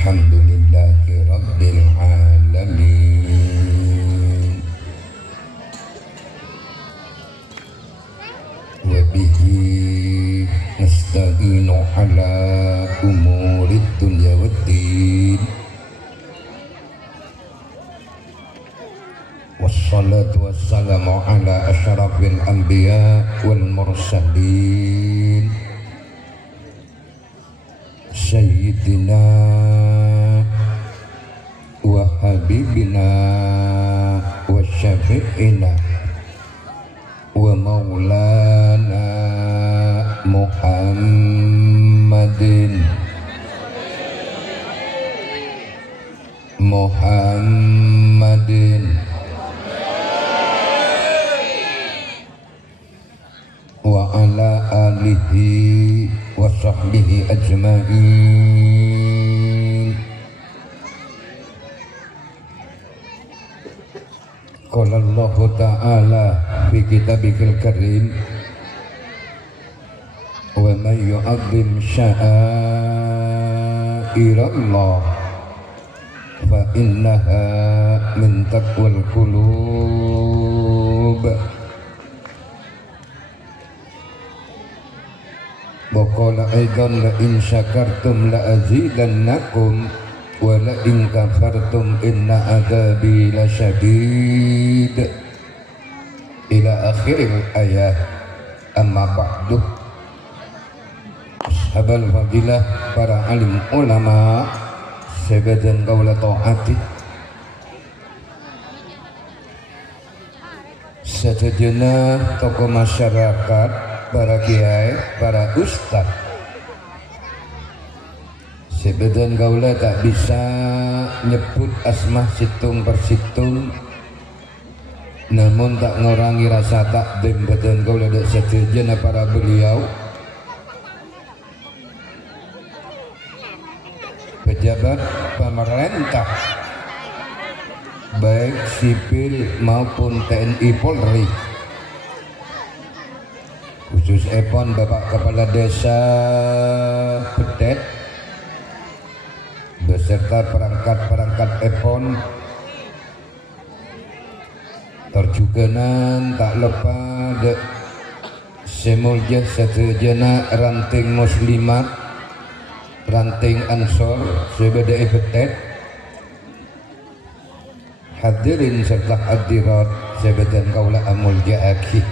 Alhamdulillahi Rabbil Alamin. Wa bihi nasta'inu ala umurid dunya waddin. Wassalatu wassalamu ala asyrafil anbiya wal mursalin Sayyidina wa habibina wa syafi'ina wa maulana Muhammadin wa ala alihi wa sahbihi ajma'in. Qala Allah Ta'ala fi kitabihil karim wa man yu'azzim sya'airallah fa innaha min taqwal qulub. Wa qala aidan la in syakartum la azidannakum wa la in kafartum inna adzabi lasyadid ila akhiril ayat. Amma ba'du, ashabal fadilah, para alim ulama, sebadan kaula taati, sedajana tokoh masyarakat, para kiai, para ustad, sebadan kaula tak bisa nyebut asmah situng persitung, namun tak ngurangi rasa takdim badan kaula dak sedajana para beliau, pejabat pemerintah baik sipil maupun TNI Polri, khusus Epon Bapak Kepala Desa Bedet beserta perangkat-perangkat Epon, terjuganan tak lupa de semulja sedajana ranting muslimat, ranting ansor sebedai Bedet, hadirin serta hadirat sebadan kaula amul jaaki.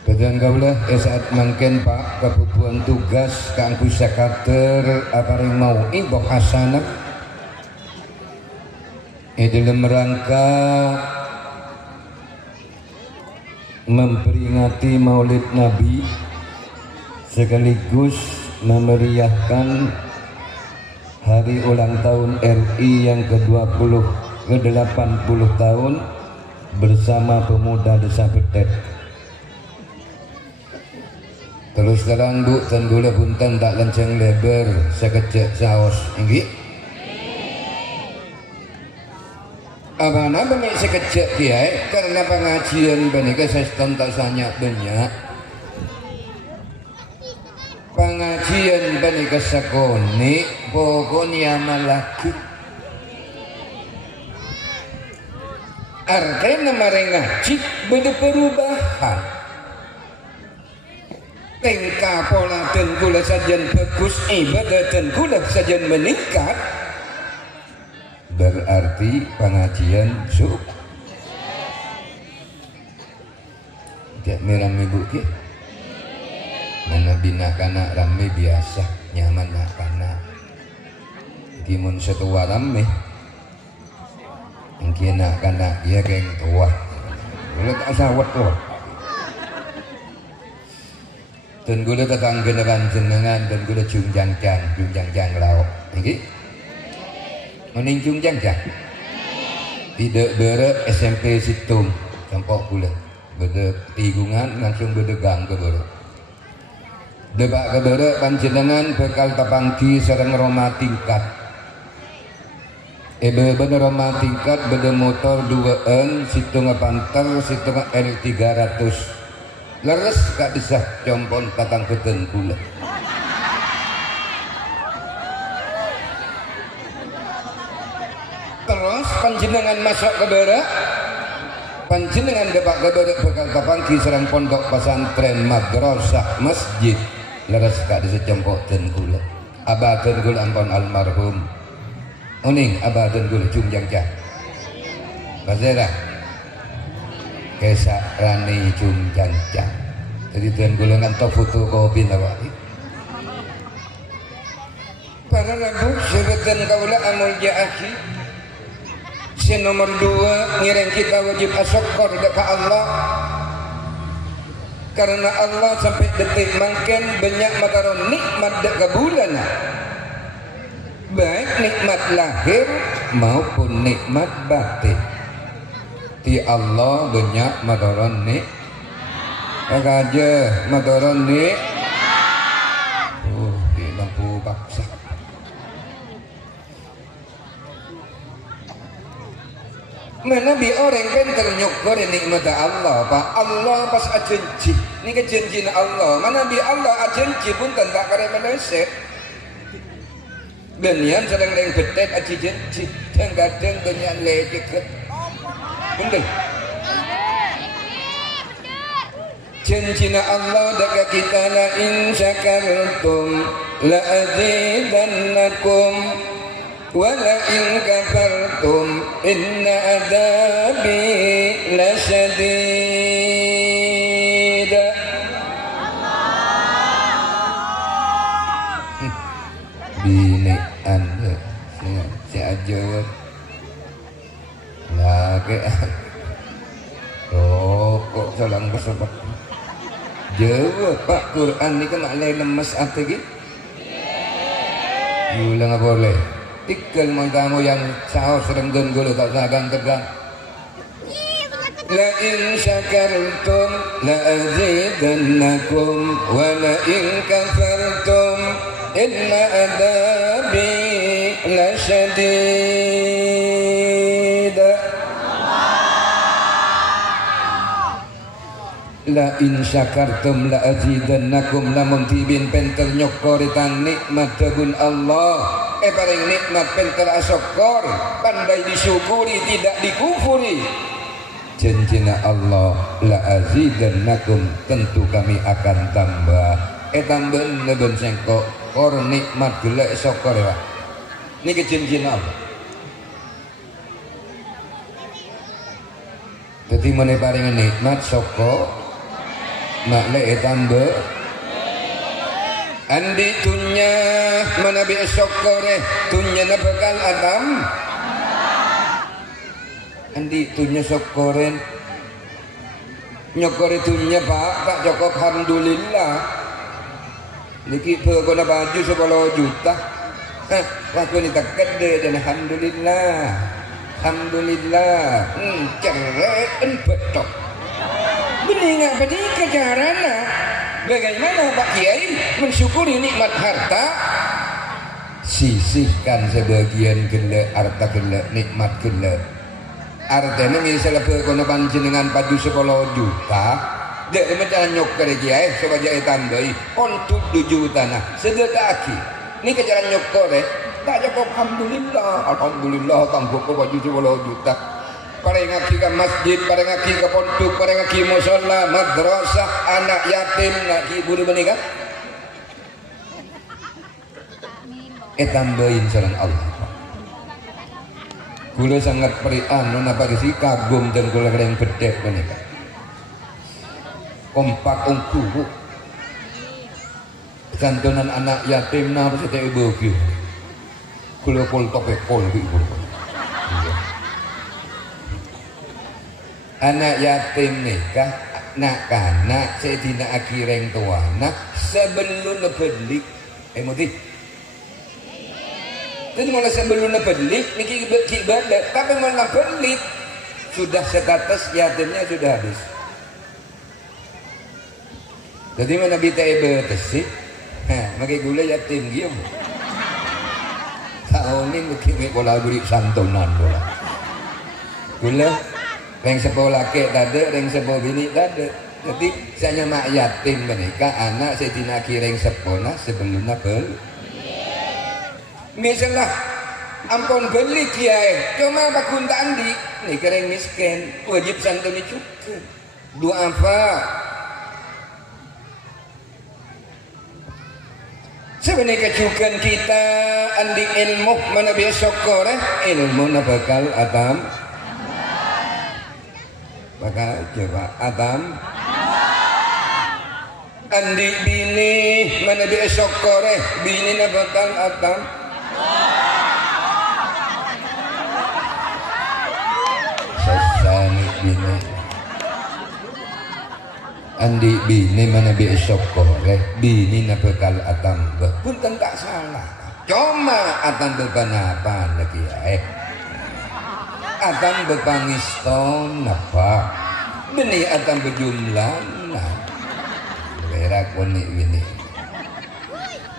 Badan kaula saat mangken Pak kebutuhan tugas kanggo sekater aparing mau iboh hasanah dalam rangka memperingati Maulid Nabi sekaligus memeriahkan hari ulang tahun RI yang ke-80 tahun bersama pemuda Desa Bedet. Terus terang Bu dan gula punten tak lenceng lebar sekejap saos inggi. Abana banyak sekejap kiai karena pengajian benika sistem tak sanyak banyak. Pengajian benika sakoni pokoknya malaki. Artinya mari ngaji beda perubahan. Tingkah pola dan kula sajian bagus, ibadah dan kula sajian meningkat, berarti pengajian suk. Jak merame Bu ki. Mana bina kana rame biasa, nyaman nak kana. Gimun setua rame. Mungkin nak kana dia geng tua. Kula tak sawat loh. Dan gula tetangga dengan jenengan dan gula jungjang lauk. Ini mending jungjang tidak bere SMP Situng campok gula berde tigungan langsung berde gang ke bere debak ke bere panjenengan bekal tapangki sareng roma tingkat bener roma tingkat berde motor 2N Situng panter Situng L300 leres gak bisa compon tatang keten kula panjenengan masuk ke berak, panjenengan debak ke berak bekal kapangki serang pondok pesantren madrasah masjid leres kak disecempok dan gula abah dan gula ampun almarhum uning abah dan gula Jungjangja Bazera Kesak Rani Jungjangja jadi dan gula ngantok foto kopi lawari para rabu sebetulnya kaula amul ja'aki si nomor 2 ngiring kita wajib asyukur dekat Allah karena Allah sampai detik mangken banyak mataron nikmat dekat bulan baik nikmat lahir maupun nikmat batin di Allah banyak mataron nikmat aja mataron nikmat di lampu baksa mana bi orang kan ternyukur nikmat Allah Pak Allah pas ajanji ini kejanjian Allah mana bi Allah ajanji pun tak kare meleset benyan sedang yang betet aji janji dan kadang benyan lecet bener janjina Allah dekat kita la in syakartum la azidannakum wala in kafartum inna adabi lasyadid binean si ajar lagi kok salang kesobat jawab Pak Quran ni kan alai lemes hati gitu ulang apa boleh tikal kamu yang saos renggan gula tak sagang tegang la in syakartum la azidannakum wa la in kafartum inna adabi lasyadid la in syakartum la azidannakum lamun tibin pentel nyokori tang nikmat dabun Allah paling nikmat pentel asyukur pandai disyukuri tidak dikufuri janjina Allah la azidannakum tentu kami akan tambah tambah leben sengkok kor nikmat gelek syukur ya ini janjina Allah jadi mana paling nikmat syukur maklek tambah andi tunya mana bi syukure tunya na bakal adam andi tunya syukuren nyokore tunya Pak tak cukup alhamdulillah niki pegona baju 10 juta aku ni tak gede dan alhamdulillah alhamdulillah cerai betok bening apa ni kejarana bagaimana Pak Kiai mensyukuri nikmat harta sisihkan sebagian gelek harta gelek nikmat gelek artinya misalnya berkono panjenengan padu 10 juta dia macam nyok ke Kiai supaya tambahi untuk 2 juta nah sedekah ini kejaran nyok kore tak cukup alhamdulillah tambah ke baju 10 juta pareng ngaki ke masjid, pareng ngaki ke pondok, pareng ngaki mushola, madrasah, anak yatim, ngaki buru menikah. Tambahin salam Allah. Kula sangat perian, nona pagi kagum dan kula yang bedek menikah. Kompak ongku, santunan anak yatim, nah pasti tak ibu kyu. Kula kol topek kol ibu. Anak yatim nikah nak kanak saya tidak akhireng tua nak sebelum belik emotif jadi mulai sebelum belik niki ibadah tapi malah belik sudah status yatimnya sudah habis jadi mana kita ibadah sih makai gula yatim gium tahun ini mungkin pola beri santunan gula yang sekolah laki tak ada, yang sekolah bini tak ada. Jadi saya mak yatim menikah anak saya tidak kira yang sekolah sebelumnya bel. Misalnya ampun beli kiai cuma bakuntaan di nih kering miskin wajib santuni cukup dua apa sebenarnya kecukan kita andi ilmu mana besok koreh ilmu na bakal adam bakal coba adam andi bini mana besok koreh bini na bakal adam sesani bini andi bini mana besok koreh bini na bakal adam pun tak salah cuma adam bebanapa lagi ya adam bepangiston apa bini adam berjumlah nah berak wani ini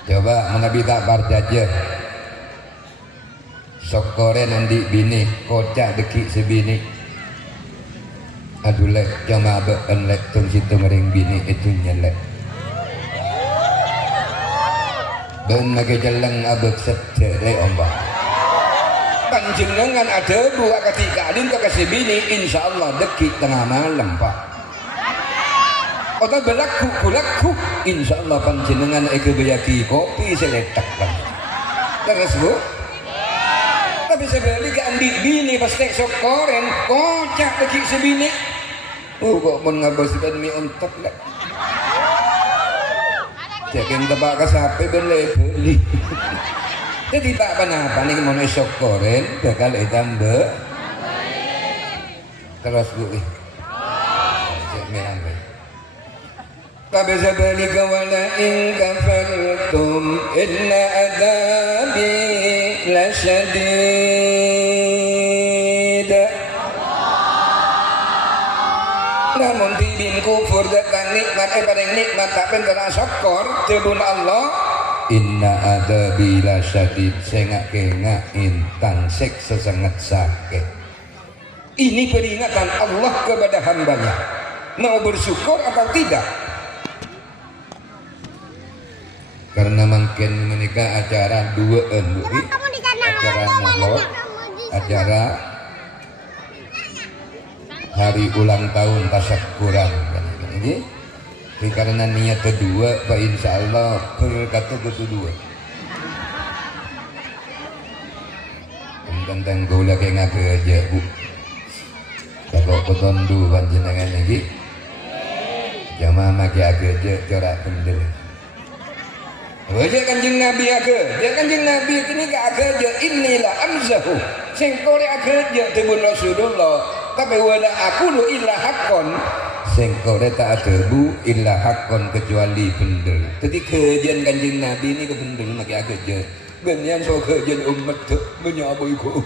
coba menabi tak barjaja sok kore nanti bini kocak dekik sebini aduh lek cuma beken lek tung situ ngering bini itu nyelek ben lagi jeleng abek setere ombak panjenengan ada dua ketika adin ke kasih bini insyaallah dekik tengah malam pak otak belaku insyaallah panjenengan eke bayaki kopi seletak kan terus bu tapi sebeli ke andi bini pasti sok koren kocak dekik sebini kok mau ngabas ben mi ontak lah jakin tebak kasape beli jadi tak apa-apa nih mau sok koren bakal tambah terus bu cek merah tapi sebalik wala in kafartum inna adabi lasyadid namun tidin kufur datang nikmat paling nikmat tak pentera syukur jebun Allah inna adabi lasyadid sengak kengak intan siksa sangat sakit ini peringatan Allah kepada hambanya mau bersyukur atau tidak karena makin menikah acara dua acara molot acara hari ulang tahun tasyakuran ini karena niat kedua Pak insya Allah berkata kedua tentang gula kayak ngaku aja bu kalau petondu panjenengan lagi jamaah maki aja corak pendel wajah kanjeng Nabi aga, dia kanjeng Nabi kini gak aga aja inilah amzahu, sengkore aga aja tebun Rasulullah, tapi wala aku lu illa hakon, sengkore tak ada bu illa hakon kecuali bener. Jadi kejian kanjeng Nabi ini ke bener maki aga aja, benyan so kejian umat tu menyabui kau.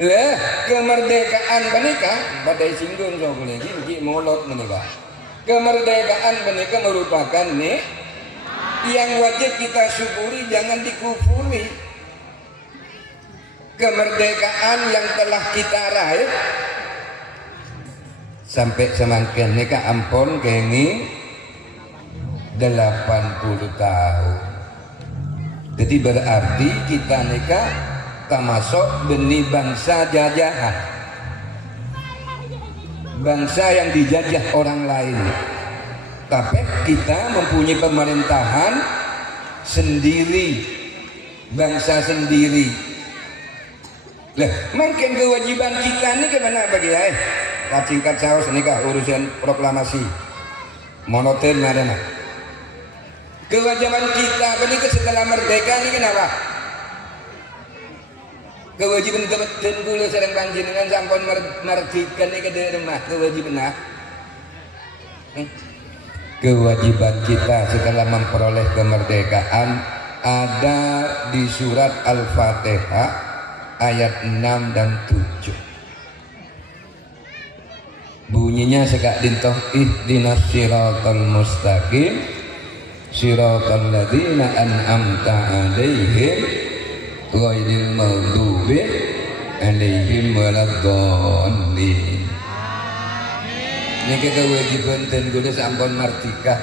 Lah kemerdekaan menikah, badai singgung so boleh gini molot menikah. Kemerdekaan menikah merupakan nih yang wajib kita syukuri jangan dikufuri kemerdekaan yang telah kita raih sampai semakin nikah ampun kenging 80 tahun jadi berarti kita nikah termasuk benih bangsa jajahan bangsa yang dijajah orang lain tapi kita mempunyai pemerintahan sendiri bangsa sendiri lah mungkin kewajiban kita ini kemana bagi singkat saus ini kah urusan proklamasi monotel mana kewajiban kita ini setelah merdeka ini kenapa kewajiban kebetulan kula sareng panjenengan sampun mardikan iki ke rumah kewajiban kewajiban kita setelah memperoleh kemerdekaan ada di surat Al-Fatihah ayat 6 dan 7 bunyinya sekak dintoh ihdinas siratal mustaqim siratal ladzina an'amta 'alaihim ghairil maghdubi 'alaihim waladdallin. Ini kewajiban dan gula sampun merdeka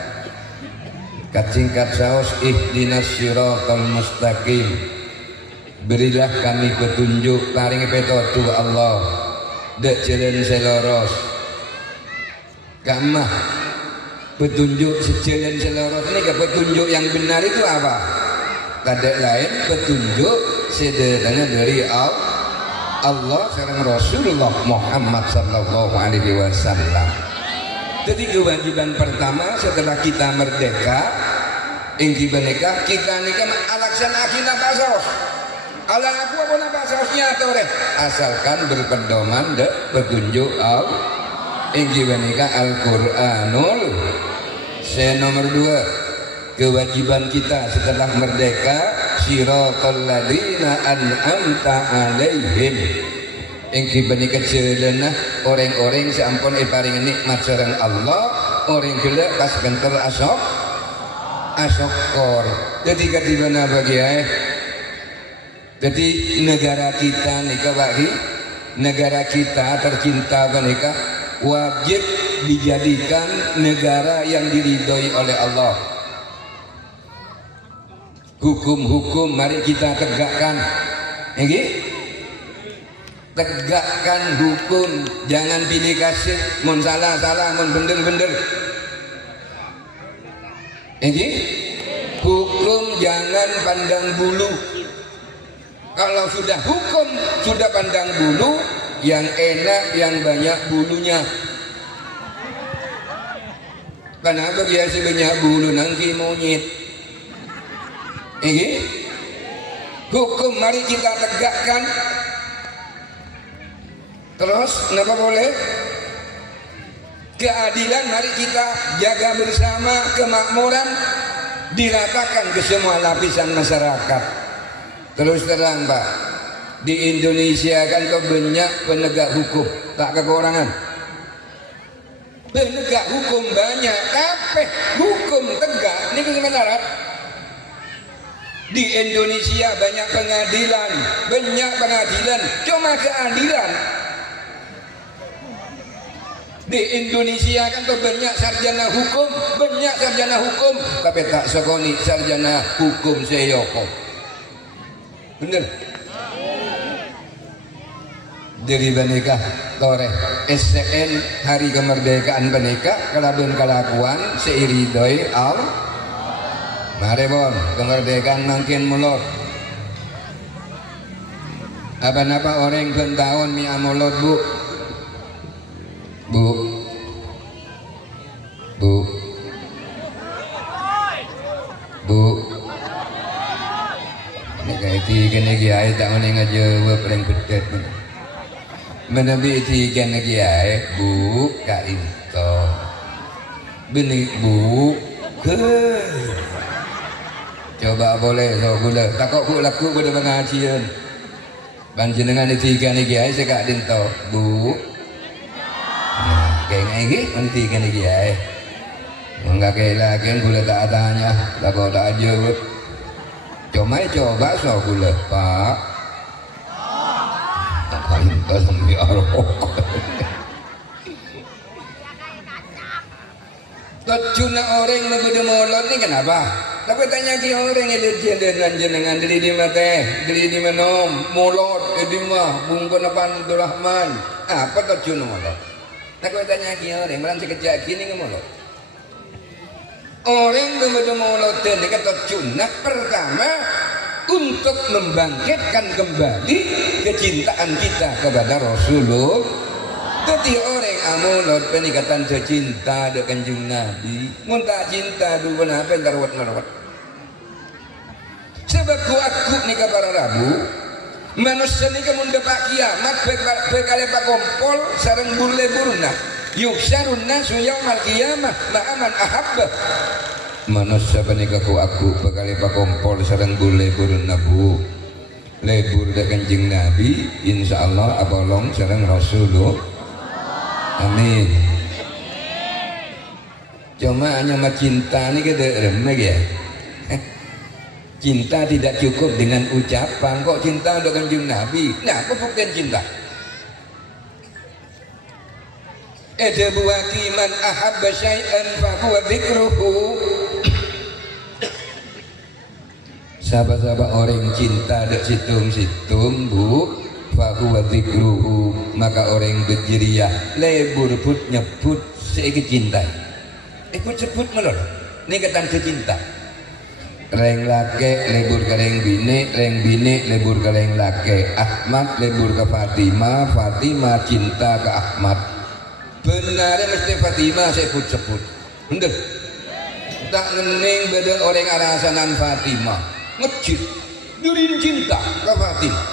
kat singkat saos ihdinas siratal mustaqim, berilah kami petunjuk, paring petotu Allah dek jalan seloros. Kamah petunjuk sejalan seloros ini ke petunjuk yang benar itu apa? Tidak lain petunjuk sederhana dari Allah serta Rasulullah Muhammad sallallahu alaihi wasallam. Jadi kewajiban pertama setelah kita merdeka, ingki beneka kita nikah alaksanakin basos. Ala aku apa basosnya tore? Asalkan berpedoman de petunjuk ingki beneka Al-Qur'anul. Nomor 2, kewajiban kita setelah merdeka siratal ladzina an'amta alaihim, ingki benika jalanah orang-orang seampun paring nikmat sareng Allah, orang gila pas bentel asokor. Jadi katibana bagi jadi negara kita nikah bagi negara kita tercinta benika wajib dijadikan negara yang diridhoi oleh Allah. Hukum-hukum mari kita tegakkan, tegakkan hukum, jangan pilih kasih, mun salah, mun bener. Hukum jangan pandang bulu. Kalau sudah hukum, sudah pandang bulu, yang enak, yang banyak bulunya. Kenapa biasa banyak bulu nanti monyet? Hukum mari kita tegakkan. Terus kenapa boleh? Keadilan mari kita jaga bersama, kemakmuran diratakan ke semua lapisan masyarakat. Terus terang Pak, di Indonesia kan kau banyak penegak hukum, tak kekurangan. Penegak hukum banyak, tapi hukum tegak ini kebenaran. Di Indonesia banyak pengadilan, cuma keadilan. Di Indonesia kan tuh banyak sarjana hukum, tapi tak sekoni sarjana hukum seyoko. Bener? Dari beneka toreh SCN hari kemerdekaan beneka kalaban kelakuan seiridoi mari bon kemerdekaan makin mulot. Apa-apa orang tahun mi amulot bu ini kayak tiga negara tak mana ngajawab paling pedet menabi tiga negara bu kak itu benih bu ke coba boleh so gula takut ku laku pada pengajian panjenengan tiga negara saya kak dinto bu kayak ngegi mana tiga negara enggak kayak lagi gula tak tanya takut tak jawab coba so gula pak kita sambil arok tocuna orang lebih demolot ni kenapa? Tapi tanya ki orang yang jenengan dari di mata, dari di mana molot di mah bungkon apa Abdul Rahman apa tocuna molot? Tapi tanya ki orang malam sekejap kini ngemolot. Orang lebih demolot ni kata tocuna pertama untuk membangkitkan kembali kecintaan kita kepada Rasulullah. Jadi orang amulot peningkatan cinta dengan kanjeng Nabi. Mun tak cinta dulu kenapa ngarwat. Sebab aku nikah para Rabu, manusia nikah mun depak kiamat bekale pak kompol sareng burle buruna. Yuksarun nasu yaumal qiyamah ma'aman ahabba. Manusia nikah aku bekale pak kompol sareng burle buruna bu. Lebur dengan kanjeng Nabi insyaallah abolong sareng Rasulullah. Amin. Cuma hanya cinta ini kita remeh ya. Cinta tidak cukup dengan ucapan. Kok cinta untuk kanjeng Nabi? Nah, apa bukti cinta? Edabuati man ahabba syai'an fa huwa dzikruhu. sahabat-sahabat orang cinta dek situng-situng bu fahuwa dzikruhu maka orang berjeriah lebur put nyebut seiki cinta put sebut melor ini ketan kecinta reng lake lebur ke reng bini lebur ke reng lake Ahmad lebur ke Fatimah Fatimah cinta ke Ahmad benar mesti Fatimah saya sebut bener tak ngening beda orang arasanan Fatimah ngecit durin cinta ke Fatimah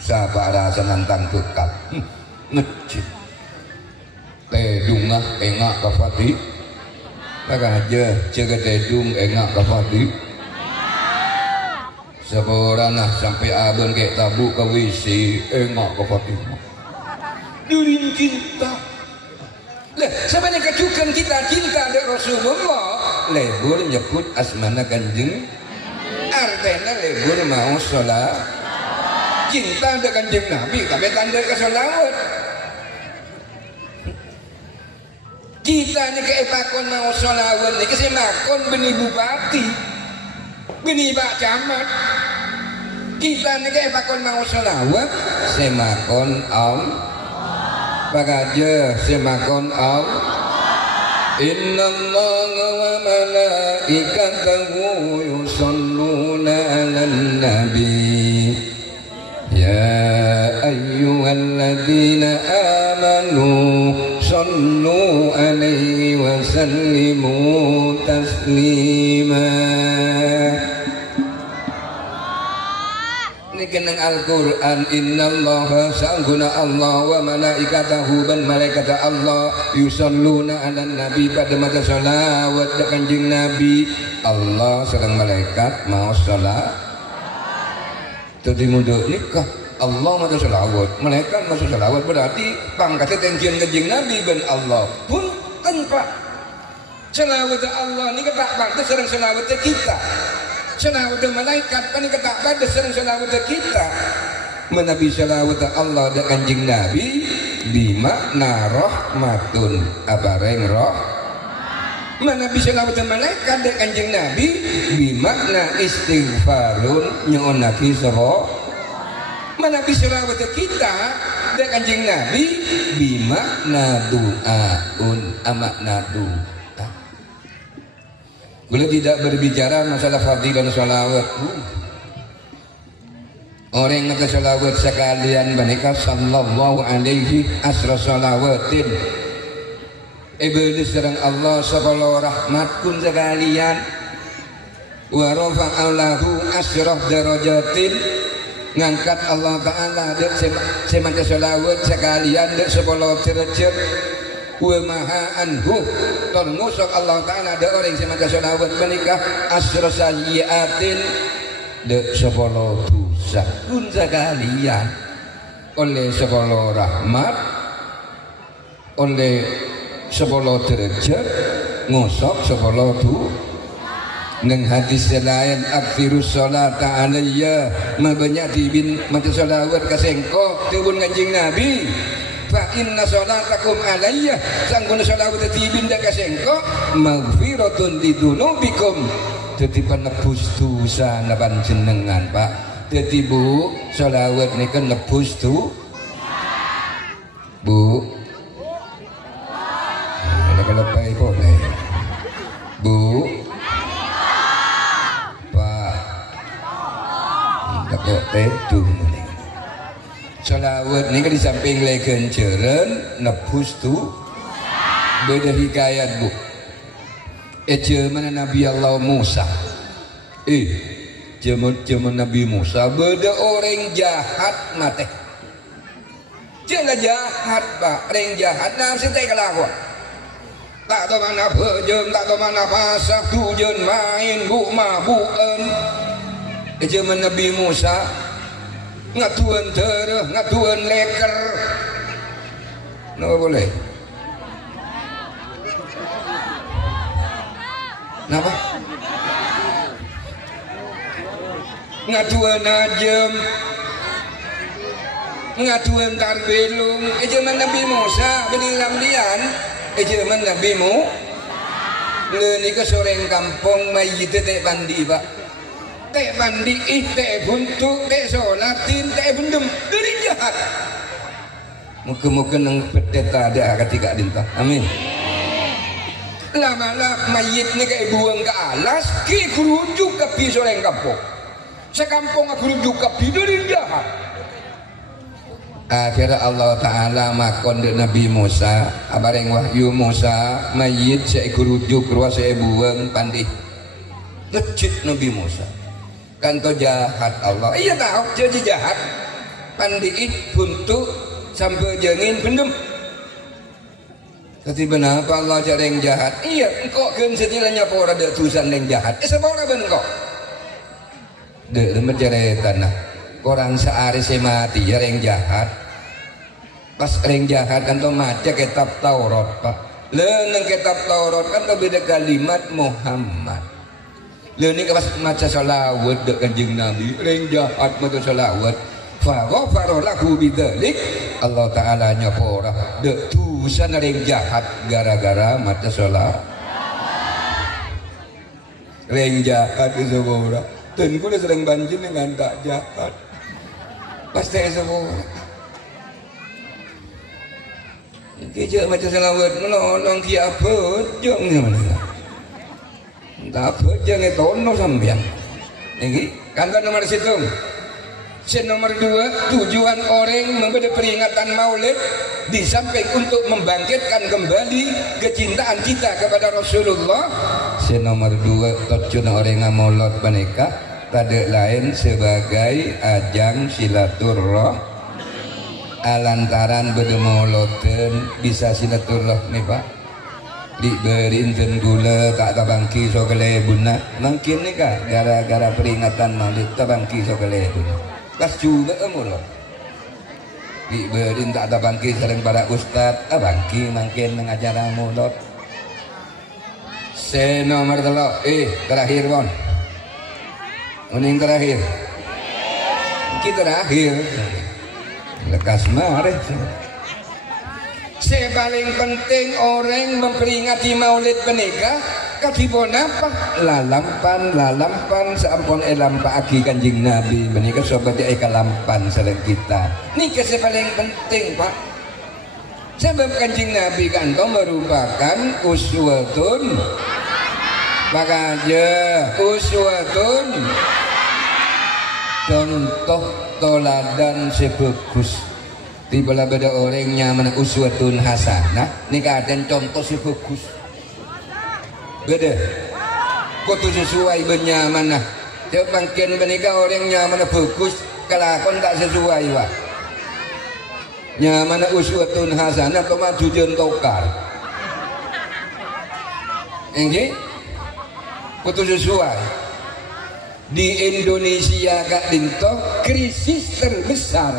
siapa arasanan tan kekal ngecit tedungah engak ke Fatimah maka aja jaga tedung engak ke Fatimah seborang sampai abang kayak tabuk ke WC engak ke Fatimah durin cinta lah sebenarnya kecukan kita cinta ada Rasulullah lebur nyebut asmana kanjeng artinya lebur mau sholat cinta ada kanjeng Nabi tapi tanda ke sholawat kita ini keepakon mau sholawat ini kesemakon beni bupati beni pak camat kita ini keepakon mau sholawat semakon Pakaja semakon Innallaha wa malaikatahu yusholluna 'alan nabi ya ayyuhalladzina amanu shollu 'alaihi wa sallimu taslima. Kenang Al-Quran innallaha sangguna Allah wa malaikatahu ban malaikat Allah yusalluna 'alan nabi pada mata salawat da kanjeng Nabi Allah sedang malaikat mau salat tadi muda nikah Allah mata salawat malaikat mata salawat berarti pangkatnya tensian kanjeng Nabi ban Allah pun tanpa salawat Allah ni ketak pantas sedang salawat kita salawat malaikat pani ketak pada sering salawat kita menabi salawat Allah dan kanjeng Nabi bimakna rahmatun abareng roh menabi salawat malaikat dan kanjeng Nabi bimakna istighfarun nyonaki sapa menabi salawat kita dan kanjeng Nabi bimakna doaun amakna doa. Boleh tidak berbicara masalah fadilah salawat. Orang yang salawat sekalian menikah sallallahu alaihi asra salawatin. Iblis serang Allah sepuluh rahmat kun sekalian. Wa rafa'allahu asraf darajatin. Ngangkat Allah Ta'ala dek semata salawat sekalian dek sepuluh derajat. Wa maha anhu termusuk Allah Ta'ala ada orang yang semata salawat menikah asra sayyiatin de sepuluh dosa kun sekalian oleh sepuluh rahmat oleh sepuluh derajat ngosok sepuluh dosa neng hadis lain akfirus sholata alayya mabanyak dibin mata salawat kasengko tubun kanjeng Nabi fa inna sholatakum alayya sangguna sholawat tibin da kasengko maghfiratun lidunubikum dadi penebus dosa naban jenengan Pak dadi Bu sholawat nika nebus tu Bu ada kalau pai boleh Bu Pak tak kok tedung salawat ni kan di samping legen jeren nebus tu beda hikayat Bu zaman Nabi Allah Musa zaman Nabi Musa beda orang jahat mati jangan jahat Pak orang jahat nah sintai kelakuan tak tahu mana pejem tak tahu mana pasak tujuan main bu mabukan zaman Nabi Musa ngatuan tereh, ngatuan leker nggak boleh kenapa? Ngatuan najem ngatuan tarbelung zaman Nabi Musa benilam lian zaman Nabi Mu ini ke soreng kampung mayit teh bandi Pak teh mandi teh buntu teh sholatin teh bendem dari jahat muka-muka nang peteta ada ketika dinta amin lama-lama mayit ni kayak buang ke alas ki kerujuk ke pisau yang kampung sekampung kerujuk ke pisau dari jahat akhirnya Allah Ta'ala makon de Nabi Musa abareng wahyu Musa mayit saya kerujuk ruas saya buang pandih ngecit Nabi Musa kanto jahat Allah iya tahu jadi jahat pandih buntu sampai jengin bendem tapi kenapa Allah jadi yang jahat iya engkau kan setilanya pora ada tulisan yang jahat sama orang ben engkau dek lemet jari tanah orang sehari saya mati ya yang jahat pas yang jahat kan tuh maca kitab Taurat pak leneng kitab Taurat kan tuh beda kalimat Muhammad leneng pas maca salawat dek kanjeng Nabi yang jahat maca salawat faghfara lahu bidzalik Allah Ta'ala nyapora dek tusan yang jahat gara-gara maca salawat yang jahat itu semua dan gue sering banjir dengan tak jahat pasti semua kejap macam selawat menolong kia apa jangan tak apa jangan tono sambian ini kan nomor situ nomor 2 tujuan orang memberi peringatan maulid disampaikan untuk membangkitkan kembali kecintaan kita kepada Rasulullah nomor 2 tujuan orang maulid menikah tak lain sebagai ajang silaturahmi alantaran bedemoloten bisa silaturahmi pak diberi inten gula tak tabangki sokele buna mungkin nih kak gara-gara peringatan maulid tabangki sokele buna pas juga mulot diberi tak tabangki sering para ustad tabangki mungkin mengajar mulot nomor 3 terakhir bon uning terakhir kita terakhir lekas marah paling penting orang memperingati maulid menikah katibon apa lalampan seampun elampa aki kanjing Nabi menikah sobat eka lampan selain kita nikah paling penting pak sebab kanjing Nabi kan merupakan uswatun maka aja uswatun contoh toladan sebagus tiba-tiba beda orangnya mana uswatun hasanah ini keadaan contoh sebagus beda kok tuh sesuai benyamana coba makin menikah orangnya mana bagus kelakon tak sesuai wak nyamana uswatun hasanah kemana tujuan tokar ini kok tuh sesuai di Indonesia Kak Dinto krisis terbesar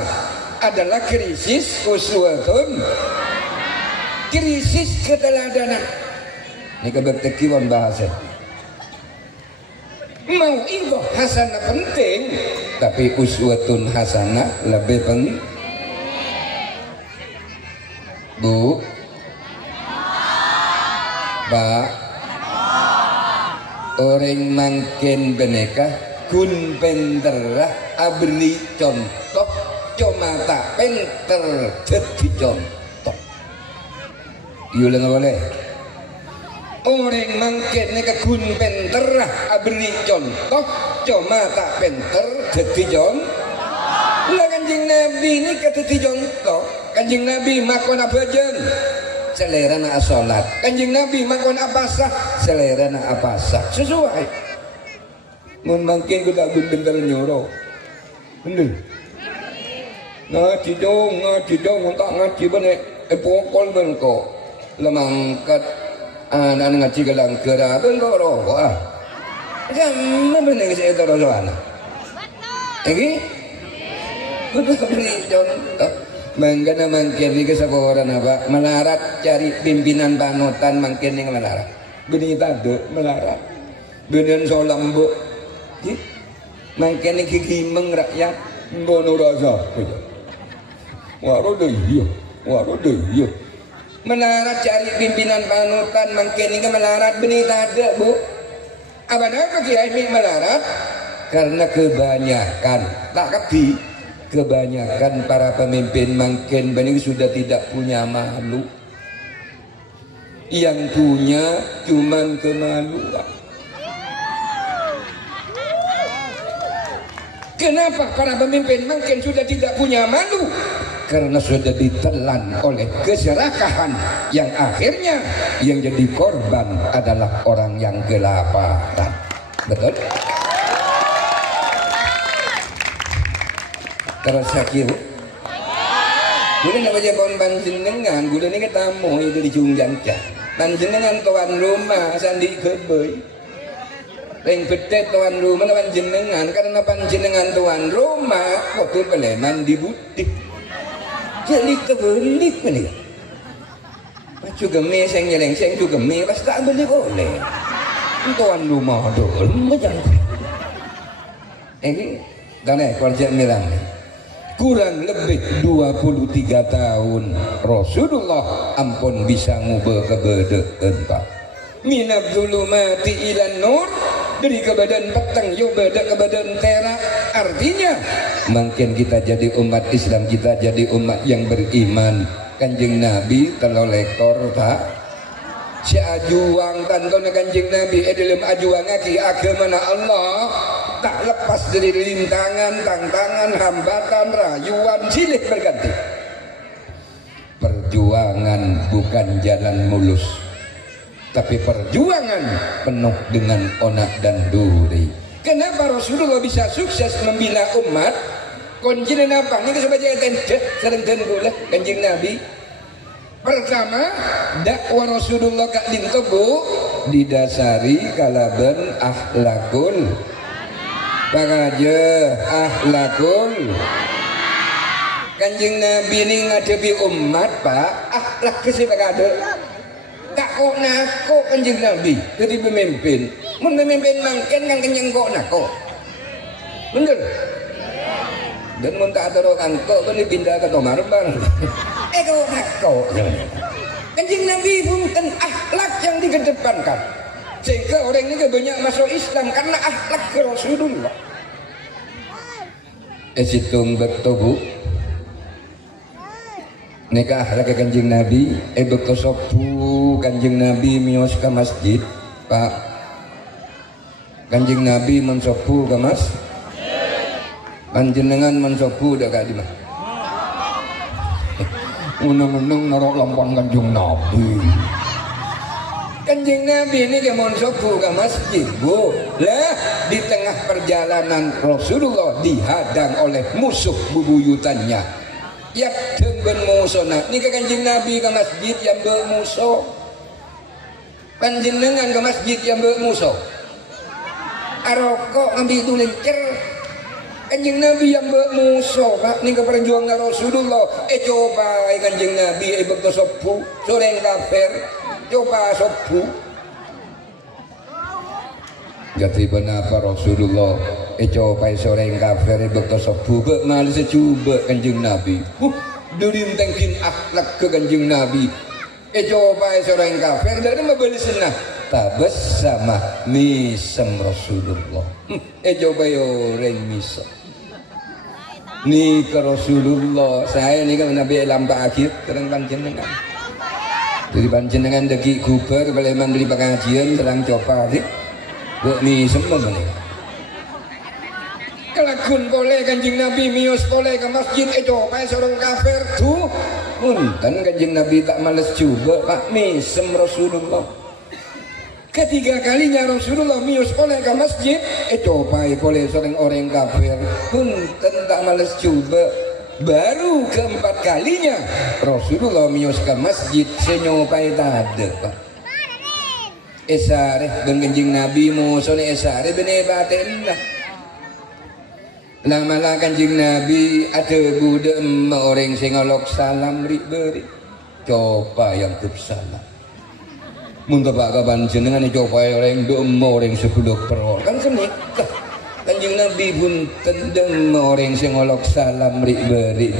adalah krisis uswatun krisis keteladanan ini kebertekiwan bahasa mau itu hasanah penting tapi uswatun hasanah lebih penting bu pak orang makin beneka kun penterah abri contoh cuma tak penter jadi contoh iya nggak boleh orang makin neka kun penterah abri contoh cuma tak penter jadi contoh lah kanjeng Nabi ini kata contoh kanjeng Nabi makon apa jen selera nak sholat kanjeng Nabi makon apa sah selera nak apa sah sesuai mungkin kita bentar nyoro bener ngaji dong tak ngaji bener pokol bengko lemangkat anak ngaji galang kera bengko roh jangan bener saya taruh soalnya ini betul beri contoh mangkana mangkin ni kesabaran apa melarat cari pimpinan panutan mangkin ni melarat beni tado melarat benian solambo mangkin ni kikimeng rakyat bono rasa waro deh iya melarat cari pimpinan panutan mangkin ni melarat beni tado bu apa kiai melarat karena kebanyakan tak kepi kebanyakan para pemimpin makin banyak sudah tidak punya malu, yang punya cuman kemaluan. Kenapa para pemimpin makin sudah tidak punya malu? Karena sudah ditelan oleh keserakahan yang akhirnya yang jadi korban adalah orang yang kelaparan. Betul? Terasa kira gula nak baca pohon panjenengan, gula ni ketamu itu di Jungjangca. Panjenengan tuan rumah sandi kebay. Leng petet tuan rumah panjenengan, karena panjenengan tuan rumah waktu peleman di butik. Jadi kebelik ni. Pacu gemes yang nyeleng seng tu gemes pas tak beli boleh. Tuan rumah dol macam. Ini dan kerja milang ni. Kurang lebih 23 tahun Rasulullah ampun bisa ngubah kebedean Pak. Minab zulumati ilan nur, dari kebadan petang yo beda kebadan terak. Artinya makin kita jadi umat Islam, kita jadi umat yang beriman. Kanjeng Nabi kalau lekor Pak, si ajuang tantona kanjeng Nabi dalam ajuang aki agama Allah tak lepas dari rintangan, tantangan, hambatan, rayuan, silih berganti. Perjuangan bukan jalan mulus, tapi perjuangan penuh dengan onak dan duri. Kenapa Rasulullah bisa sukses membina umat? Kuncinya apa? Ini sebagai tenda sering gula kanjeng Nabi. Pertama, dakwah Rasulullah kak dintobu didasari kalaban akhlakul pakaja akhlakul. Kanjeng Nabi ini ngadepi umat Pak, akhlak kesepakade. Tak kok nako kanjeng Nabi jadi pemimpin. Mun pemimpin mangken kan kenyang kok nako. Bener? Dan mun tak ada orang kok kan pindah ke Tomarbang. Kok nako. Kanjeng Nabi bukan akhlak yang dikedepankan. Sehingga orang ini banyak masuk Islam karena akhlak ke Rasulullah. Esitung bertobu nikah akhlak kanjeng Nabi bekosopu kanjeng Nabi mios ke masjid Pak. Kanjeng Nabi mensopu ke mas panjenengan mensopu dak di mah uneng-uneng narok lampon kanjeng Nabi. Kanjeng Nabi ini ke monsoku ke masjid bu lah di tengah perjalanan Rasulullah dihadang oleh musuh bubuyutannya ya dengan musuh. Nah ini ke kanjeng Nabi ke masjid yang bermusuh panjenengan ke masjid yang bermusuh arokok ngambil itu lencer. Kanjeng Nabi yang bermusuh Pak ini ke perjuangan Rasulullah coba kanjeng Nabi berkesopu soreng kafir coba sopu. Jadi kenapa Rasulullah coba sore kafir betul sopu malah secuba kanjeng Nabi. Durintengkin akhlak ke kanjeng Nabi. Coba sore kafir dari membeli senah. Tabas sama misem Rasulullah. Coba orang misem. Ni ke Rasulullah saya ni kan Nabi lampak akhir terang panjenengan. Jadi panjenengan deki kuber baleman dari pengajian terang coba sih buat mi semua mana kelakun boleh kanjeng Nabi mios boleh ke masjid coba seorang kafir tuh punten kanjeng Nabi tak males coba Pak misem Rasulullah. Ketiga kalinya Rasulullah mios boleh ke masjid coba boleh seorang orang kafir punten tak males coba. Baru keempat kalinya Rasulullah mios ke masjid senyopai tade Pak. Esareh dan kanjeng Nabi musone esareh bene baten lah. Lama-lama kanjeng Nabi ada budak orang sing ngolok salam rik beri. Coba yang salam. Mun bapak kapan jenengan coba orang orang 10 per kan senikah. Kanjeng Nabi pun tendang orang sing ngolok salam rik beri.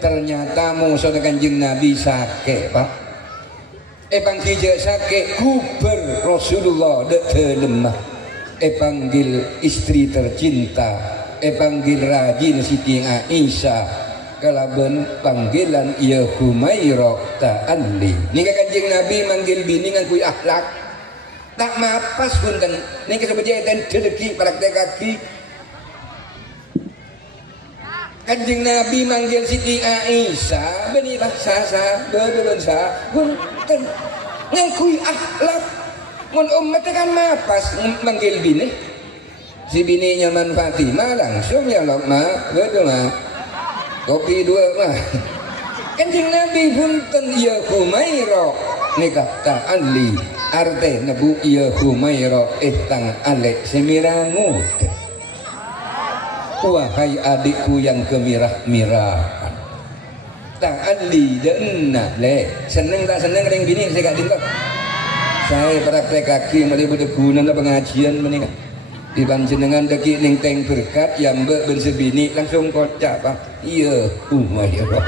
Ternyata musuh kanjeng Nabi sakit Pak. Pangkijak sakit kuber Rasulullah dek lemah. panggil istri tercinta, panggil rajin Siti Aisyah, kalaban panggilan ya Humairah ta'alli. Nika Kanjeng Nabi manggil bini ngangkui akhlak tak mapas punten nika kebejayan dedeki praktek kaki. Kanjeng Nabi manggil Siti Aisyah benilah sasa bebensa punten ngangkui akhlak. Mun umat kan mapas manggil bini, si bininya Man Fatimah langsung ya lok ma, betul ma, kopi dua mah. Kanjeng Nabi punten ya Humairah nikah ta'alli arte nebu ya Humairah tang alek semirangu. Wahai adikku yang kemirah-mirahan, ta'alli denna le seneng tak seneng ring bini saya gak dintok. Saya praktek kaki melibat guna pengajian menikah di panjenengan deki ning teng berkat yang mbak ben sebini langsung kocak pak. Iya Humairah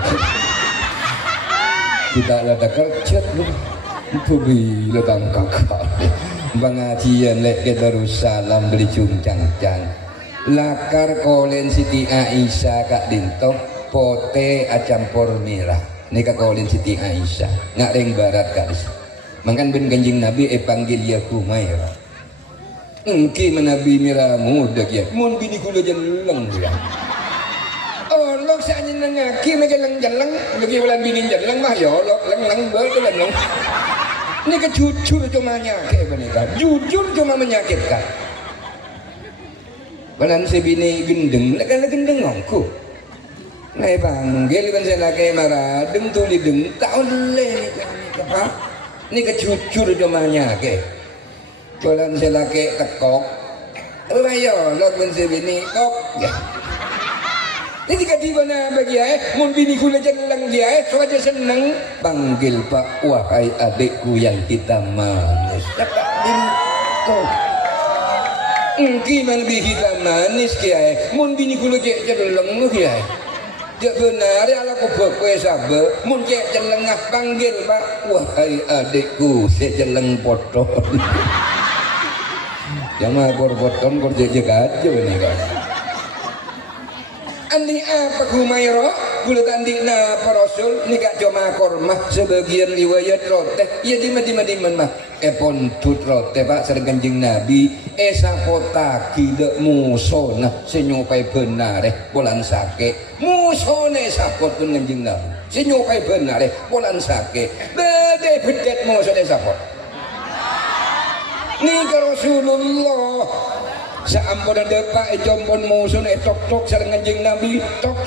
kita ada kerja pubi letang kakak pengajian lek ke Darussalam beli cungcang-cang lakar kolen Siti Aisyah kak dintok pote acampur merah nikah kolen Siti Aisyah nggak ring barat kak. Makan ben Kanjeng Nabi panggil ya Humairah. Engki menabi mira muda ya. Mun bini kula jeleng dia. Oh, lok saknya ngaki mejeleng-jeleng, lagi bulan bini jeleng mah ya lok leng-leng betul. Ini jujur cuma nyakit menikah. Jujur cuma menyakitkan. Balan si bini gendeng, lek gendeng ngongku. Nah panggil kan saya lagi marah, deng tuli deng tak oleh apa? Ini kejujur domanya ke bulan selake tekok ayo lo bensin bini kok ya ini kadi mana bagi mun bini kula jeleng dia saja seneng panggil pak wahai adikku yang kita manis dapat bini kok gimana lebih kita manis kia mun bini kula jeleng kia dia benar ala kubuk kue sabar muncak jelengah panggil pak wahai adikku saya jeleng potong jangan potong kau jaga aja ini kan andi apa Humairah kulit andi na para rasul ni gak cuma kormah sebagian riwayat roteh iya diman mah pon tut roteh pak sering Kanjeng Nabi sapota kidek musona senyopai benar bolan sake musone sapot pun Kanjeng Nabi senyopai benar bolan sake bede bedet musone sapot ni ke Rasulullah saampun depak jompon musuh tok sareng Kanjeng Nabi tok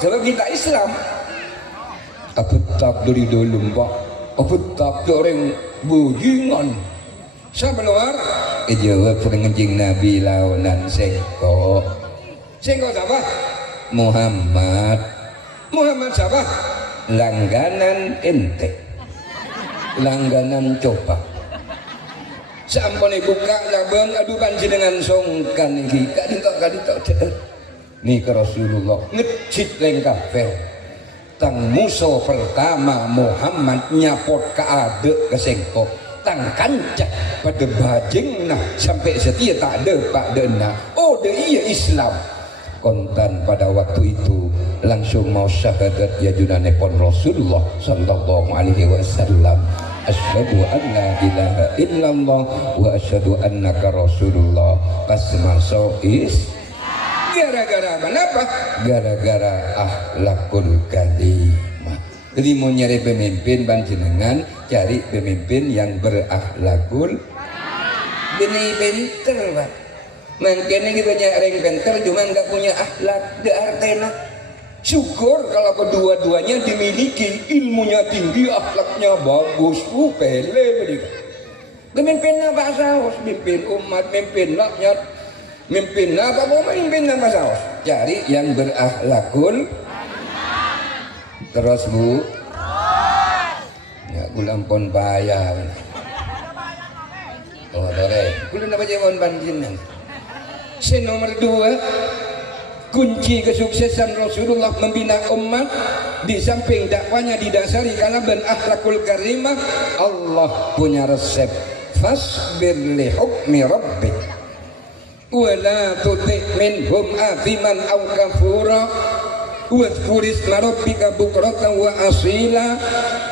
sebab kita Islam aku tak dari dulu pak aku tak orang bujingan saya keluar jawab sareng Kanjeng Nabi launan sengko siapa Muhammad siapa langganan ente langganan coba sampone buka labang aduh panjenengan songkan iki gak ditok nih ke Rasulullah ngecit leng kafir tang musuh pertama Muhammad nyapot ke adek ke sengkok tang kancak pada bajing nah sampai setia tak ada pak dena oh de iya Islam kontan pada waktu itu langsung mau syahadat ya junane pon Rasulullah sallallahu alaihi wasallam asyhadu an la ilaha illallah wa asyhadu annaka rasulullah pas masuk gara-gara apa? Gara-gara akhlakul karimah. Jadi mau nyari pemimpin panjenengan cari pemimpin yang berakhlakul bini pinter pak mungkin kita nyari pinter cuma nggak punya akhlak de artena syukur kalau kedua-duanya dimiliki ilmunya tinggi akhlaknya bagus pele begitu mimpin apa saus mimpin umat mimpin rakyat mimpin apa mau mimpin apa saus cari yang berakhlakul terus bu ya kulampon payah oh tore kulan apa jawon banjinan nomor 2 kunci kesuksesan Rasulullah membina umat di samping dakwanya didasari karena ben akhlakul karimah Allah punya resep fasbir li hukmi rabbik wala tuti minhum athiman aw kafura wadhkur isma rabbika bukratan wa asila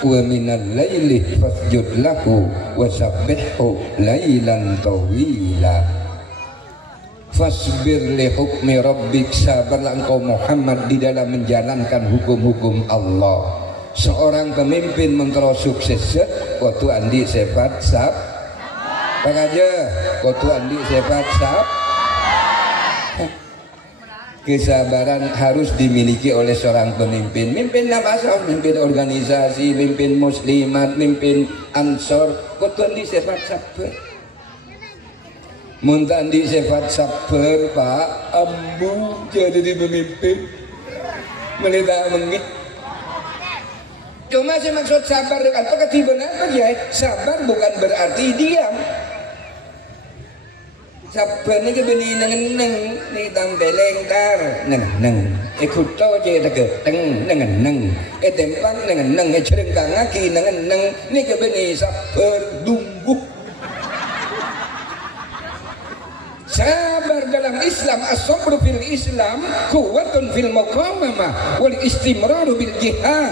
wa minal laili fasjud lahu wa sabbihhu lailan tawila. Fasbir li hukmi rabbik, sabarlah engkau Muhammad di dalam menjalankan hukum-hukum Allah. Seorang pemimpin mengkero sukses waktu andi sifat sab pak aja waktu andi sifat sab. Kesabaran harus dimiliki oleh seorang pemimpin. Mimpin nama-nama, mimpin organisasi, mimpin muslimat, mimpin ansor. Waktu andi sifat sabar. Muntah andi sifat sabar pak, ambu jadi pemimpin. Melita mengit. Cuma saya maksud sabar apa ketiban apa ya? Sabar bukan berarti diam. Sabar ni kebeni neng ni tambeleng tar neng ikut tahu je tak teng neng tempang neng cereng kaki neng ni kebeni sabar tunggu. Sabar dalam Islam, as-sabru fil Islam quwwatun fil muqawamah wal istimraru bil jihad.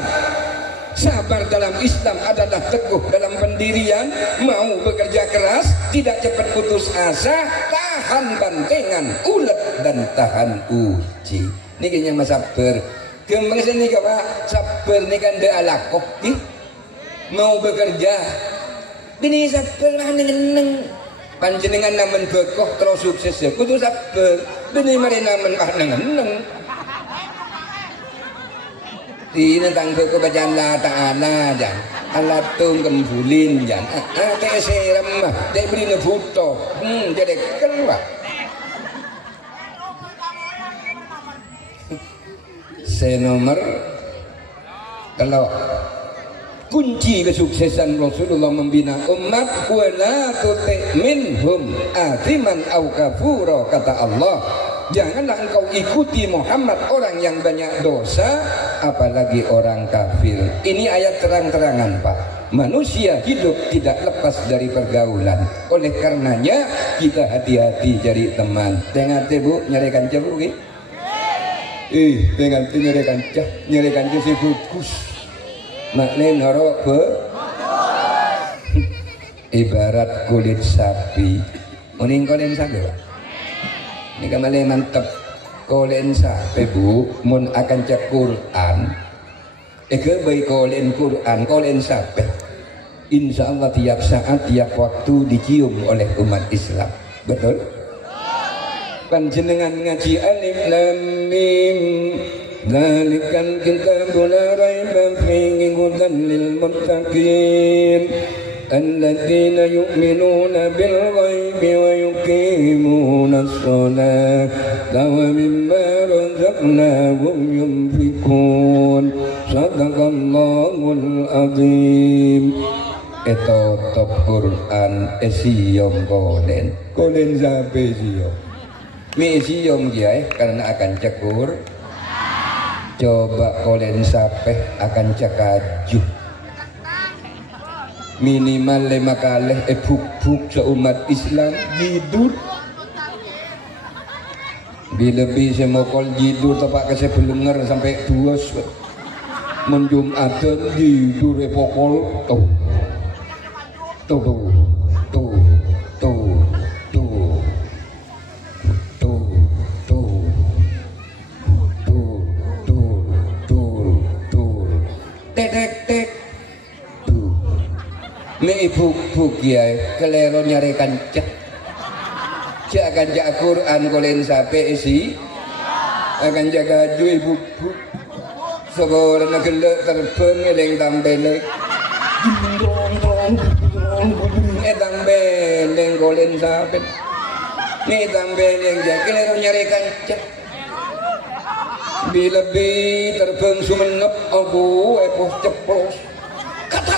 Sabar dalam Islam adalah teguh dalam pendirian, mau bekerja keras, tidak cepat putus asa, tahan bantengan, ulet dan tahan uji. Ini kayaknya mas sabar. Kembang sini pak, sabar ini kan dia alakoh, mau bekerja. Ini sabar lah neng. Panjenengan namen bekoh terus sukses ya, kudu sabar. Ini mari namen neng. Ini tentang buku bacaan Allah Ta'ala jan Allah tung kembulin jan kayak seram mah dia beri nebuto jadi keluar senomor kalau kunci kesuksesan Rasulullah membina umat wala tuti minhum athiman aw kafura, kata Allah. Janganlah engkau ikuti Muhammad orang yang banyak dosa, apalagi orang kafir. Ini ayat terang-terangan Pak. Manusia hidup tidak lepas dari pergaulan. Oleh karenanya kita hati-hati cari teman. Tengah bu nyarikan cebu ki? Tengah nyarikan cah si fokus. Makne norok be. Ibarat kulit sapi. Uning kulit sapi Pak. Ini kembali mantap kolen sape bu mun akan cek Quran baik kolen sape insya Allah tiap saat tiap waktu dicium oleh umat Islam, betul? Panjenengan ngaji alif lam mim dzalikal kitabul la raiba fihi hudan lil muttaqin alladzina yu'minuna bil ghaibi wa yuqimuna as-salata wa mimma razaqnahum yunfiqun. Sadaqallahul azim. Eto top Quran esiyom kolen zabe siyom mi siyom kiai karena akan cekur coba kolen sapeh akan cekaju minimal 5 kali buk seumat Islam jidur lebih semokol jidur tepak ke sebelumnger sampai 2 menjumatan jidur pokol tuh tek me ibu kiai kelero nyari kancah akan jaga Quran kolen sape isi akan jaga ju ibu sekolah gelek terbang eleng tambelek tambeleng kolen sape ni tambeleng jaga kelero nyari kancah bila terbang sumenep abu epos ceplos kata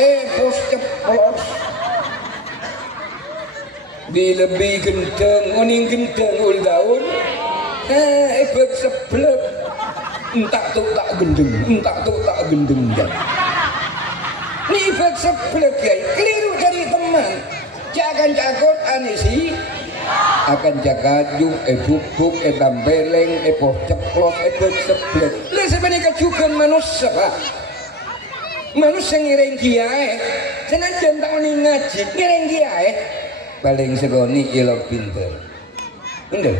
epos ceplos bila genteng uning genteng ul daun efek seblek entak tu tak gendeng ini efek seblek ya keliru dari teman Jangan jagot anisi akan jakajung buk tambeleng poh ceplok beseblek lah sebenarnya kacukan manusia pak manusia ngiring kiai senajan tak ngaji ngiring kiai paling segoni ilok pinter bener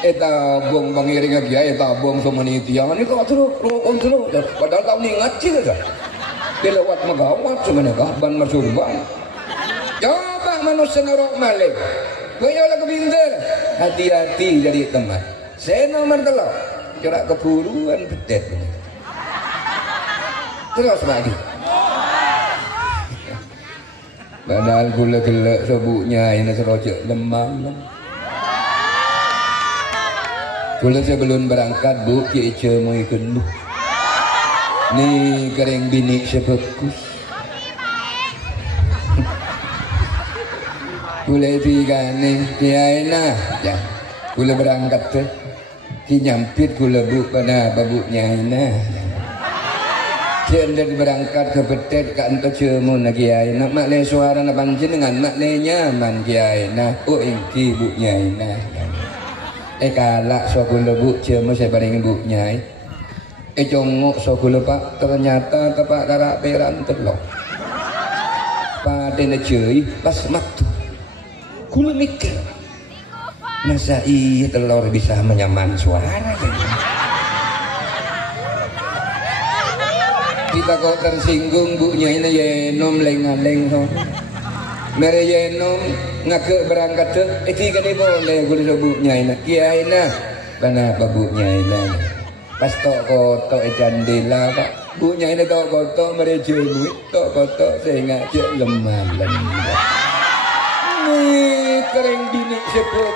eta bong pangiring kiai eta bong somani tiangan itu terus padahal tahu ngaji kan kelewat megawat sebenarnya ban masurban coba manusia norok malik banyak kepinter hati-hati jadi teman saya nomor telok corak keburuan bedet terus lagi padahal gula gelek sebuknya ini serojek lemah gula sebelum berangkat bu kiece mau ikut nih kering bini sebekus gula tigane kiai nah ya gula berangkat tuh ki nyampit gula bu pada babuknya nah cendek berangkat ke betet ke anto cemu na kiai nak makle suara na panjenengan makle nyaman kiai nah oh ingki bu nyai nah kalak so gula bu cemu saya paling bu nyai jongok so gula pak ternyata tepak karak peran telok pada cuy pas matu gula mikir masa iya telur bisa menyaman suara kita kok tersinggung bunya ini yenom lengaleng toh mere yenom ngake berangkat tuh tiga ni boleh gula sebutnya ini kiai nah karena babunya ini pas tok kotok jandela pak bunya ini tok kotok mere jemu tok kotok saya ngajak lemah kering dini sebut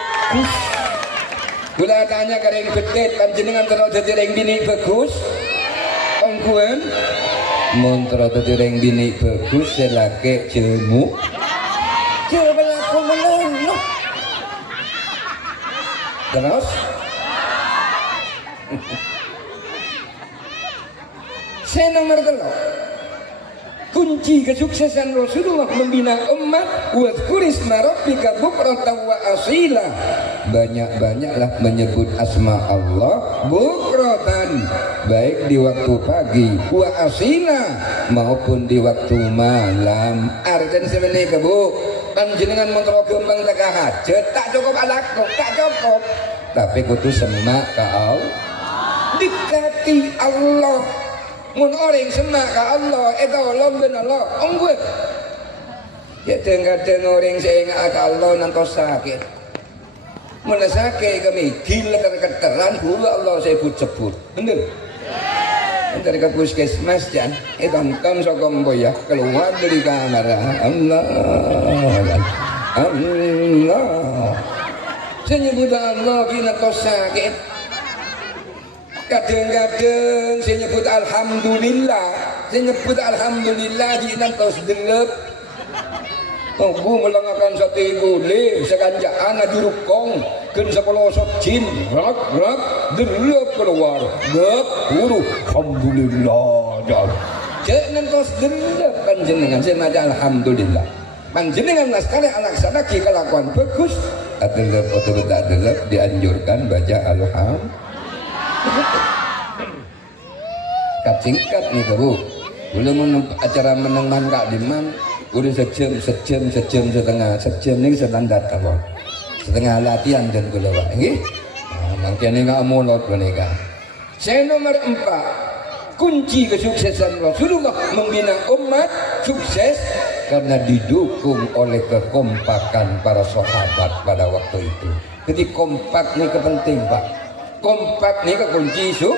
gula tanya kering bedet panjenengan terus jadi kering dini bagus ongkuan mun terus jadi kering dini bagus selake jemu coba laku menunggu terus saya nomor telur kunci kesuksesan Rasulullah membina umat wa dzkurisma rabbika bukratan wa asila banyak-banyaklah menyebut asma Allah bukratan baik di waktu pagi wa asila maupun di waktu malam artinya sebenarnya bu panjenengan montro gembang tak hajat tak cukup alaku tak cukup tapi kudu semak kau dikati Allah mun orang semak ke Allah itu lomben Allah onggue ya kadang orang saya ingat ke Allah nanti sakit mun sakit kami gila keteran dulu Allah saya sebut bener dari ke puskesmas jan tonton sokong boya keluar dari kamar Allah saya nyebut Allah gila nanti sakit kadang-kadang saya nyebut alhamdulillah di nantos delep bu melengahkan sate gule sekanjaan adi rukong ken sepelosok jin rak delep keluar dep huruf alhamdulillah cek nantos delep panjenengan saya maca alhamdulillah panjenengan sekali anak sadaki kelakuan bagus adelep atau tidak delep dianjurkan baca alhamdulillah kat singkat nih bu belum acara menang kak diman udah sejam ini standar kalau setengah latihan dan gula pak ini makanya nggak mulot menikah saya nomor 4 kunci kesuksesan Rasulullah membina umat sukses karena didukung oleh kekompakan para sahabat pada waktu itu jadi kompak ini kepenting pak kompak nih kunci su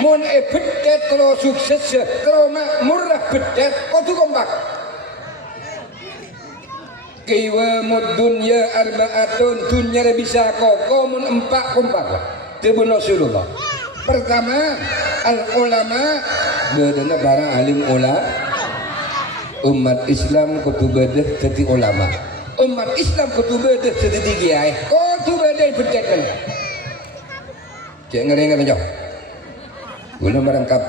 mun bedet terus sukses terus makmur bedet kok tuh kompak qiwamud dunya arba'atun dunya bisa kokoh mun 4 kompak tebun Rasulullah pertama al ulama bedana para alim ulama umat Islam kudu bedet jadi ulama umat Islam kudu bedet jadi kiai kudu bedet bedet kan cek ngeri nggak jauh, guna merangkap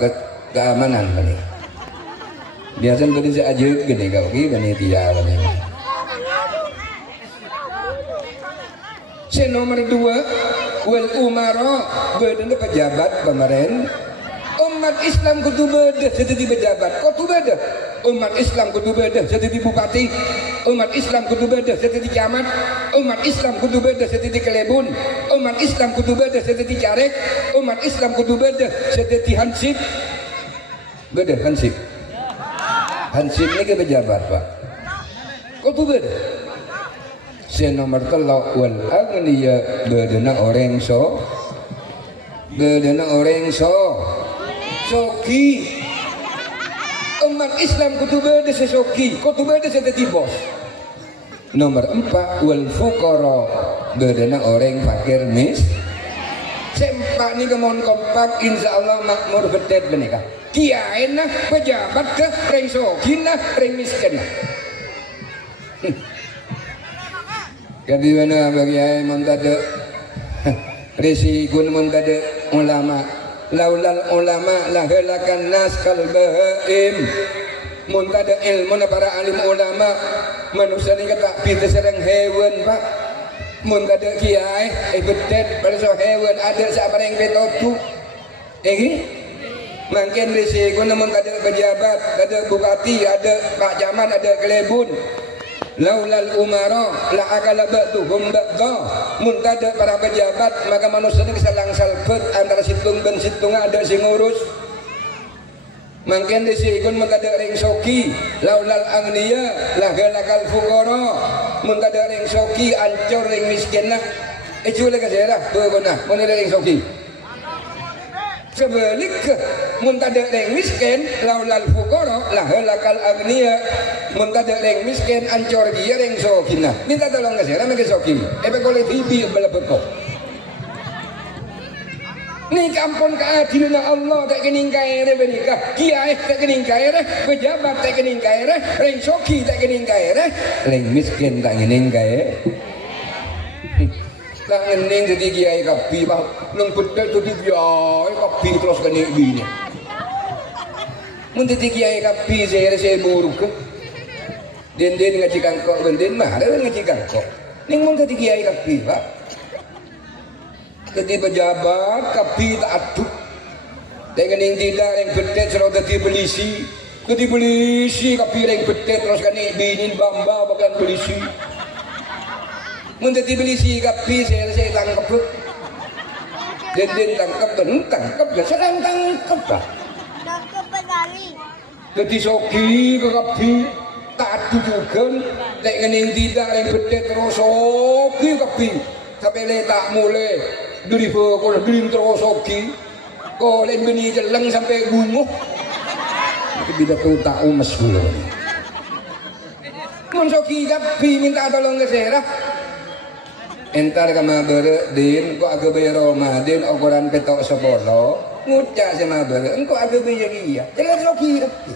keamanan bani. Biasanya beli saja gini kau gini dia bani. nomor 2 wal umara bedana pejabat kemarin umat Islam kudu beda jadi pejabat kudu beda umat Islam kudu beda jadi bupati umat Islam kudu beda jadi camat umat Islam kudu beda jadi kelebun umat Islam kudu beda jadi caleg umat Islam kudu beda jadi hansip beda hansip ini ke pejabat pak kudu beda nomor 3 wal agniya bedana orang soki umat Islam kudu beda sesoki kudu beda jadi bos nomor 4 wal fuqara bedana orang fakir sempak ni kemon kompak insyaallah makmur bedet benika kiai nah pejabat ke reng soki nah reng miskin nah Kadi mana bagi ayah montada resi kun montada ulama laulal ulama lahelakan nas kalbaim montada ilmu para alim ulama manusia ni kata pintu serang hewan pak montada kiai bedet pada so hewan ada siapa yang betotu mungkin resi kun montada pejabat ada bupati ada pak camat ada kelebun laulal umara la akala ba'duhum ba'dha muntada para pejabat maka manusia ini kesalang salbet antara situng dan situng ada sing ngurus mungkin disikun muntada ring soki laulal agniya la galakal fuqara muntada ring soki ancur ring miskin nah ijule ka daerah beuna mun ring soki sebalik muntada ring miskin laulal fuqara la galakal agniya muntada ring miskin ancor dia ring sokina minta tolong ke saya ke soki koleh bibi belebeko ni kampun keadilan Allah tak kening kaire benika kiai tak kening kaire pejabat tak kening kaire ring soki tak kening kaire ring miskin tak kening kaire tak kening jadi kiai kapi bang nang betul jadi kiai kapi terus kening gini mun jadi kiai kapi saya buruk den ngaji kangkok den mah ada ngaji kangkok ning mun tadi kiai kapi pak tadi pejabat kapi tak aduk dengan yang tidak yang betet serau tadi polisi kapi yang betet terus kan binin bamba bahkan polisi mun tadi polisi kapi saya tangkap den tangkap sedang tangkap pak tangkap pedali jadi soki ke kapi tak tujukan dengan yang tidak yang bedet terus oki kapi sampai letak mulai dari pokok dari terus oki kau lain bini jeleng sampai bunguh itu tidak tahu tak umas dulu mensoki kapi minta tolong ke saya entar kama beredin kau agak bayar Ramadan ukuran petok sepolo ngucap sama bered engkau agak bayar iya jelas soki kapi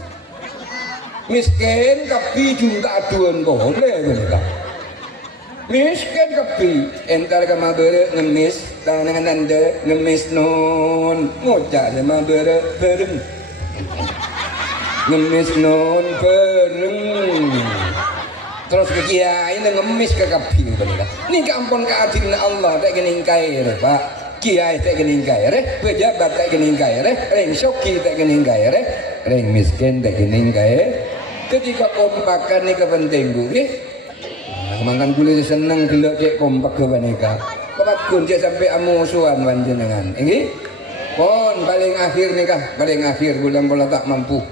miskin kapi juga aduan boleh mereka miskin kapi entar kama bere ngemis tangan anda ngemis non ngocak sama bere bereng ngemis non bereng terus ke kiai ngemis ke kapi mereka ini kampung keadilan Allah tak kening kaire pak kiai tak kening kaire pejabat tak kening kaire ring soki tak kening kaire ring miskin tak kening kaire ketika kompakan ni kepenting gue makan kulit seneng gelak cek kompak ke wanita kepakun cek sampai amusuhan panjenengan ini pon paling akhir nikah paling akhir bulan bola tak mampu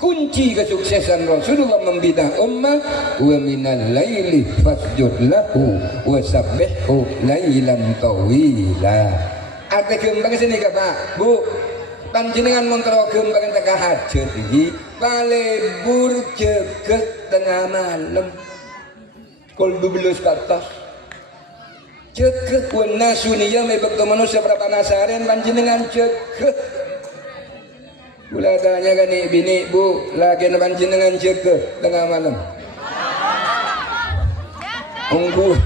kunci kesuksesan Rasulullah membidah ummah wa minal laili fasjud lahu wa sabbihhu lailan tawila arti kembang sini ke pak bu panjenengan montrogem bagian tengah hajat ini palebur jeget tengah malam kol 12 ke atas jeget wana sunia mebekto manusia berapa nasarin panjenengan jeget ulatanya kan bini bu lagi panjenengan jeget tengah malam unggu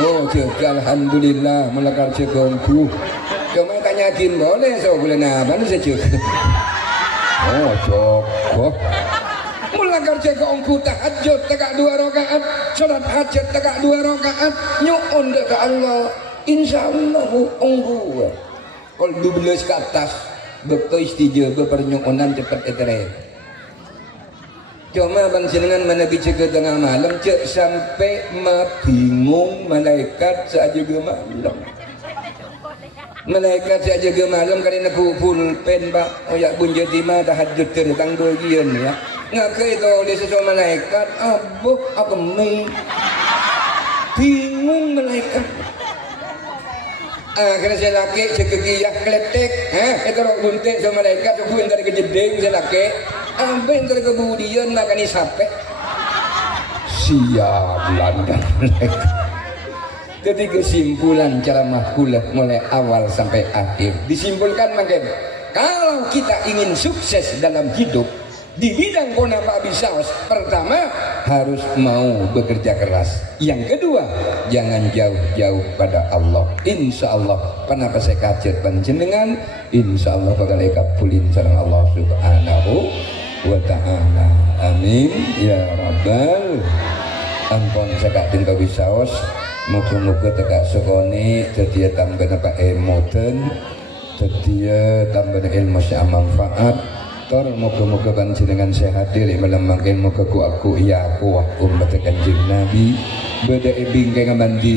oh jeget alhamdulillah melakar jeget unggu cuma tanyakin boleh so bulan apa nu sejak oh cokok mula kerja ke ongku tahajud tegak 2 rakaat, salat hajat tegak 2 rakaat, nyuun ke Allah, insyaallah ongku kalau 12 ke atas bekto istijabah pernyuunan cepat etere. Cuma panjenengan menabi cek tengah malam cek sampai bingung malaikat saja ke malam. Malaikat saja ke malam karena aku pulpen pak. Oh ya bunja timah tahajud tentang bagian ya. Ngakai itu oleh sesuatu malaikat abuh apa mei. Bingung malaikat. Karena saya laki cek kekiyah kletek. Itu orang buntet sama malaikat. Aku dari kejedeng saya laki. Apa yang kemudian makan ini sampai siap Belanda. Jadi kesimpulan ceramah kula mulai awal sampai akhir disimpulkan makin kalau kita ingin sukses dalam hidup di bidang Pak Bisaos, pertama harus mau bekerja keras, yang kedua jangan jauh-jauh pada Allah. Insya Allah kenapa saya kajet panjenengan, insya Allah bakal kabulin sareng Allah Subhanahu wa ta'ala. Amin ya rabbal. Ampun sekak tinggal Bisaos, muga-muga tegak sokone dadi tambah apa emoten, dadi tambah ilmu sing manfaat. Tor muga-muga panjenengan sehat diri malam mangken muga ku aku ya aku umat Kanjeng Nabi beda bingkai mandi